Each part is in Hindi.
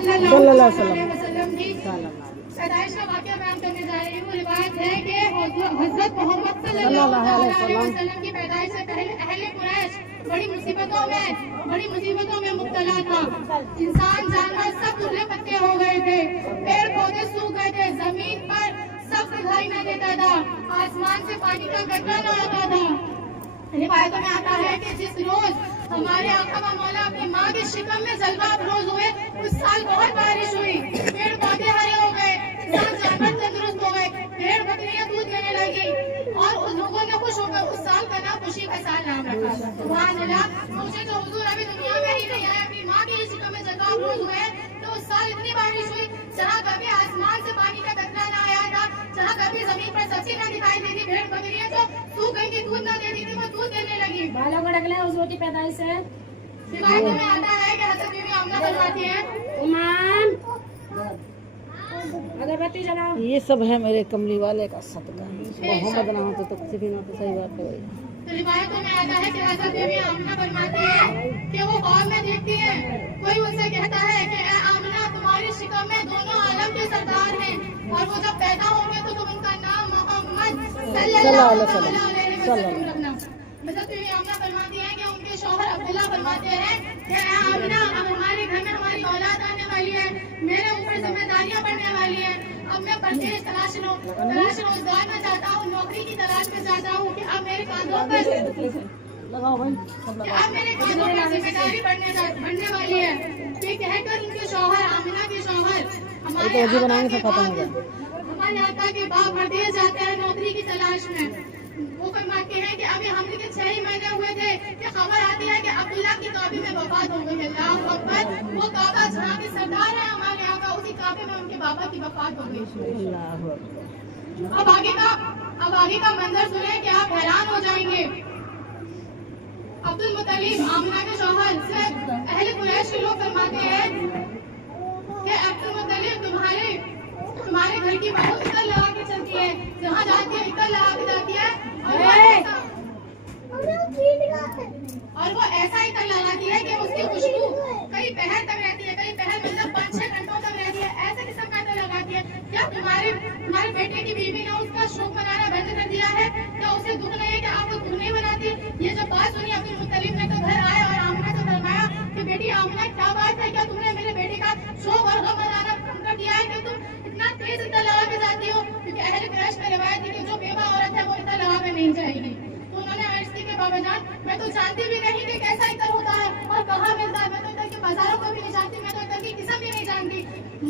सल्लल्लाहु अलैहि वसल्लम की पैदाइश का वाक़या बयान करने जा रही हूँ। रिवायत है कि हज़रत मोहम्मद सल्लल्लाहु अलैहि वसल्लम की पैदाइश से पहले अहले कुरैश बड़ी मुसीबतों में मुब्तला था। इंसान जानवर सब दुबले पत्ते हो गए थे, पेड़ पौधे सूख गए थे, जमीन पर सब दिखाई न देता था, आसमान से पानी का कतरा न आता था। रिवायतों में आता है कि जिस रोज हमारे आका व मौला अपनी माँ के शिकम में जलवा अफरोज हुए, उस साल बहुत बारिश हुई, पेड़ पौधे हरे हो गए, इंसान जानवर तंदुरुस्त हो गए, भेड़ बकरियां दूध देने लगी और उन लोगों ने खुश होकर उस साल का नाम खुशी का साल नाम रखा। सुभान अल्लाह। मुझे तो हुजूर अभी दुनिया में ही नहीं आए, अपनी माँ के शिकम में जलवा अफरोज हुए तो उस साल इतनी बारिश हुई, जहाँ कभी आसमान से पानी का कतरा न आया था, जहाँ कभी जमीन पर सब्जी न दिखाई देती, भेड़ बकरियां जो सूख गई थी, दूध न देती थी, वो दूध देने लगी। बालों को ढकले उस रोटी पैदाइश है। रिवायतों में आता है कि हज़रत बीबी आमना फरमाती है, उमान अगरबत्ती जलाओ। ये सब है मेरे कमली वाले का सदका। मोहम्मद ना हो तो कुछ भी ना, तो सही बात है। तो रिवायतों में आता है कि हज़रत बीबी आमना फरमाती है कि वो ख्वाब में देखती है, कोई उनसे कहता है कि ए आमना, तुम्हारी शिकम में दोनों आलम के सरदार हैं और वो जब पैदा होंगे तो तुम उनका नाम मोहम्मद सल्लल्लाहु अलैहि वसल्लम रखना। हज़रत बीबी आमना फरमाती है कि उनके शौहर अब्दुल्ला फरमाते हैं कि ए आमना, अब हमारे घर में हमारी औलाद आने वाली है, मेरे ऊपर जिम्मेदारियां बढ़ने वाली है, अब मैं परदेश तलाश रोजगार में जाता हूँ, नौकरी की तलाश में जाता हूँ कि अब मेरे कांधों पर जिम्मेदारी बढ़ने वाली है। ये कहकर उनके शौहर, आमिना के शौहर हमारे आका के बाप परदेश जाते हैं नौकरी की तलाश में। वो फरमाते हैं कि अभी हमने के 6 ही महीने हुए थे कि खबर आती है कि अब्दुल्ला की काबे में वफात हो गई। अल्लाहु अकबर। वो काबा जहाँ के सरदार है हमारे आका, उसी काबे में उनके बाबा की वफात हो गई। अब आगे का मंजर सुने कि आप हैरान हो जाएंगे। अब्दुल मुत्तलिब, आमिना के शौहर से अहले कुरैश के लोग फरमाते हैं कि अब्दुल मुत्तलिब, तुम्हारे घर की बहू इतर लगा के चलती है, जहाँ जाती है इतर लगा के जाती है और वो ऐसा इतर लगाती है कि उसकी खुशबू कई पहर तक रहती है, कई पहर मतलब 5-6 घंटों तक रहती है, ऐसे किस्म का इतर लगाती है। क्या तुम्हारे बेटे की बीवी ने उसका शौक मनाना बंद कर दिया है? क्या उसे दुख नहीं है कि आप वो दुख नहीं मनाती? ये जब बात सुनी अब्दुल मुत्तलिब ने तो घर आए और आमिना से फरमाया कि बेटी आमिना, क्या बात है, क्या तुमने मेरे बेटे का शौक और गम मनाना बंद कर दिया है कि तुम इतना तेज इतर लगा के जाती हो? क्योंकि अहले कुरैश में रिवायत है कि जो बेवा औरत है वो इतर लगा के नहीं जाएगी। तो उन्होंने अर्ज की कि बाबा जान, मैं तो जानती भी नहीं कि कैसा इतर होता है और कहाँ मिलता है, मैं तो इतर के बाजारों को भी नहीं जानती, मैं तो इतर की किस्म भी नहीं जानती।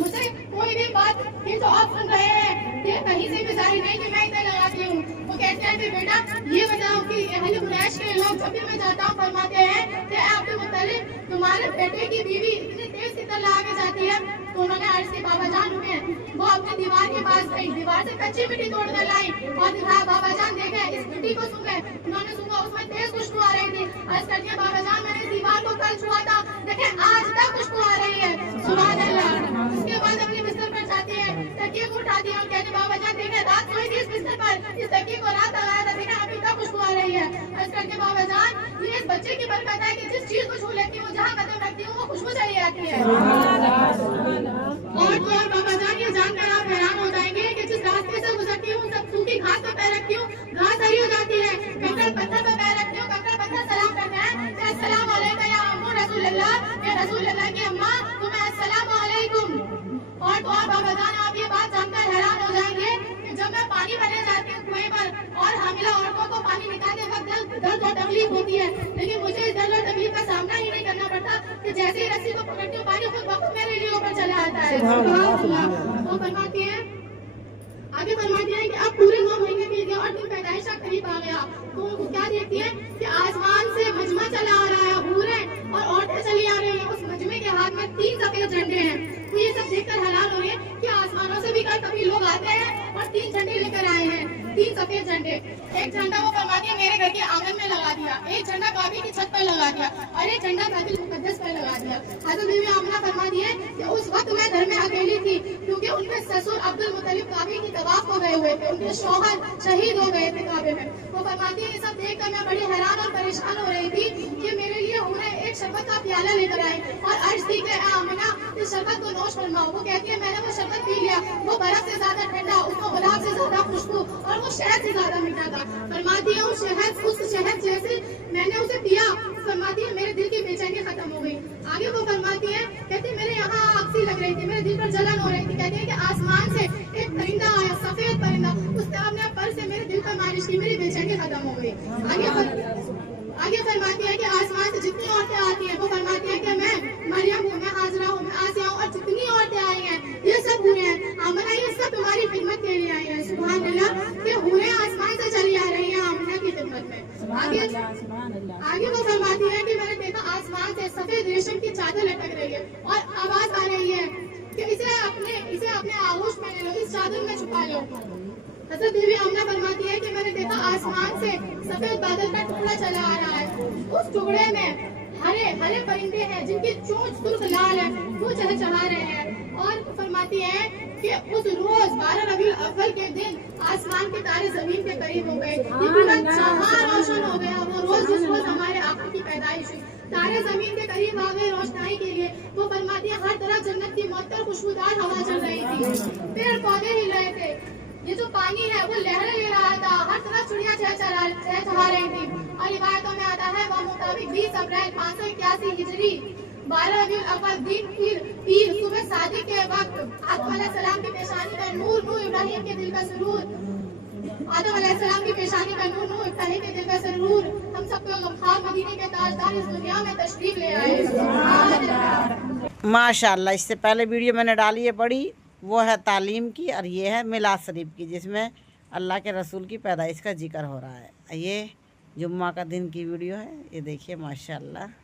मुझे कोई भी बात ये जो आप सुन रहे हैं ये कहीं से भी जारी नहीं कि मैं इतर लगाती हूँ। वो कहते हैं कि बेटा ये बताओ कि अहले कुरैश के लोग जब भी मैं जाता हूँ फरमाते हैं कि अब्दुल मुत्तलिब, तुम्हारे बेटे की बीवी इतनी तेज इतर लगा के जाती है। तो उन्होंने अर्ज की बाबा जान उन्हें, वो अपनी दीवार के पास गई, दीवार से कच्ची मिट्टी तोड़ कर लाई और दिखाया, बाबा जान देखे इस मिट्टी को सूंघे। उन्होंने सूंघा, उसमें तेज खुशबू आ रही थी। अर्ज कर दिया, बाबा जान मैंने इस दीवार को कल छुआ था, देखे आज तक खुशबू आ रही है। सुभान अल्लाह। उसके बाद अपने बिस्तर पर जाती है, तकिए को उठाती है और कहती, बाबा जान देखे रात सोई थी इस बिस्तर पर, इस तकिए को रात लगाया था, देखे अभी तक खुशबू आ रही है। अर्ज करके, बाबा जान ये इस बच्चे की बरकत है कि जिस चीज को छू लेती हूँ, जहाँ कदम रखती हूँ, वो खुशबू चली आती है। और बाबा जान ये जानकर आप हैरान हो जाएंगे कि जिस रास्ते से गुजरती हूँ सब सूखी घास पर पैर रखती हूँ, घास हरी हो जाती है, कंकड़ पत्थर पर पैर रखती हूँ, कंकड़ पत्थर सलाम करते हैं, अस्सलाम अलैका या अम्मू रसूलुल्लाह, या रसूलुल्लाह की अम्मा तुम्हें अस्सलाम अलैकुम। और बाबा जान आप ये बात जानकर हैरान हो जाएंगे कि जब मैं पानी भरने जाती हूँ कुएं पर और हामिला औरतों को पानी निकालने वक्त दर्द और तकलीफ होती है, लेकिन मुझे इस दर्द और तकलीफ का सामना ही नहीं करना पड़ता कि जैसे ही रस्सी को पकड़ती हूँ पानी खुद वक्त मेरे लिए ऊपर चला आता है। वो फरमाती है, आगे फरमाती है कि अब पूरे 9 महीने बीत गए और दिन पैदाइश का करीब आ गया। तो उनको क्या देखती है कि आसमान से मजमा चला आ रहा है, भूरे और औरतें चली आ रही है, उस मजमे के हाथ में 3 सफेद झंडे हैं। तो ये सब देखकर हैरान हो रही है कि आसमानों से भी कभी लोग आते हैं और 3 झंडे लेकर आए हैं, 3 सफेद झंडे। एक झंडा वो फरमाती है मेरे घर के आंगन में लगा दिया, एक झंडा काबे की छत पर लगा दिया और एक झंडा बैतुल मुकद्दस पर लगा दिया। हज़रत बीबी आमिना फरमाती है कि उस वक्त मैं घर में अकेली थी क्योंकि उनके ससुर अब्दुल मुत्तलिब काबे की तवाफ को गए हुए थे, उनके शौहर शहीद हो गए थे काबे में। वो फरमाती है ये सब देखकर मैं बड़ी हैरान और परेशान हो रही थी कि मेरे लिए उन्हें एक शरबत का प्याला लेकर आई और अर्ज थी कि आमिना इस शरबत को नोश फरमाओ। वो कहती है मैंने वो शरबत पी लिया, वो बर्फ से ज्यादा ठंडा, उसको गुलाब से ज्यादा खुशबू और वो शहद से ज्यादा मीठा था। फरमाती है उस शहद जैसे मैंने उसे पिया, फरमाती है मेरे दिल की बेचैनी खत्म हो गई। आगे वो फरमाती है, कहती मेरे यहाँ आग सी लग रही थी, मेरे दिल पर जलन हो रही थी। कहती है कि आसमान से एक परिंदा आया, सफेद परिंदा, उसने अपने पर से मेरे दिल पर मालिश की, मेरी बेचैनी खत्म हो गई। आगे फरमाती है कि आसमान से जितनी औरतें आती हैं, वो फरमाती है कि मैं मरियम हूँ, मैं हाजरा हूँ, मैं आसिया हूँ, और जितनी औरतें आई हैं ये सब हुए हैं आमना, ये सब तुम्हारी खिदमत के लिए आई हैं। सुभान अल्लाह, कि हुए आसमान से चली आ रही है आमना की खिदमत में। आगे वो फरमाती है कि मैंने देखा आसमान से सफेद रेशम की चादर लटक रही है और आवाज आ रही है कि इसे अपने आगोश में ले लो, इस चादर में छुपा लो। हज़रत बीवी आमना फरमाती है कि मैंने देखा आसमान से सफेद बादल का टुकड़ा चला आ रहा है, उस टुकड़े में हरे हरे परिंदे हैं जिनकी चोंच सुर्ख लाल है, वो चहचहा रहे हैं। और फरमाती है कि उस रोज 12 रबीउल अव्वल के दिन आसमान के तारे जमीन के करीब हो गए, ये पूरा जहां रोशन हो गया। वो रोज जिस रोज हमारे आका की पैदाइश हुई, तारे जमीन के करीब आ गए रोशनाई के लिए। वो फरमाती है हर तरफ जन्नत की मुअत्तर खुशबूदार हवा चल रही थी, पेड़ पौधे हिल रहे थे, ये जो पानी है वो लहरें ले रहा था, हर तरफ चिड़िया चहचहा रही थी। और रिवायतों में आता है वह मुताबिक 20 अप्रैल 581 हिजरी 12 रबीउल अव्वल दिन पीर सुबह सादिक के वक्त आदम अलैहिस्सलाम की पेशानी पर नूर नूर, इब्राहिम के दिल का सुरूर, आदम अलैहिस्सलाम की पेशानी पर नूर नूर, इब्राहिम के दिल का सुरूर हम सबको गमखार मदीने के ताजदार इस दुनिया में तशरीफ ले आए। माशाल्लाह। इससे पहले वीडियो मैंने डाली है बड़ी, वो है तालीम की और ये है मिलाद शरीफ की, जिसमें अल्लाह के रसूल की पैदाइश का जिक्र हो रहा है। ये जुम्मा का दिन की वीडियो है, ये देखिए माशाल्लाह।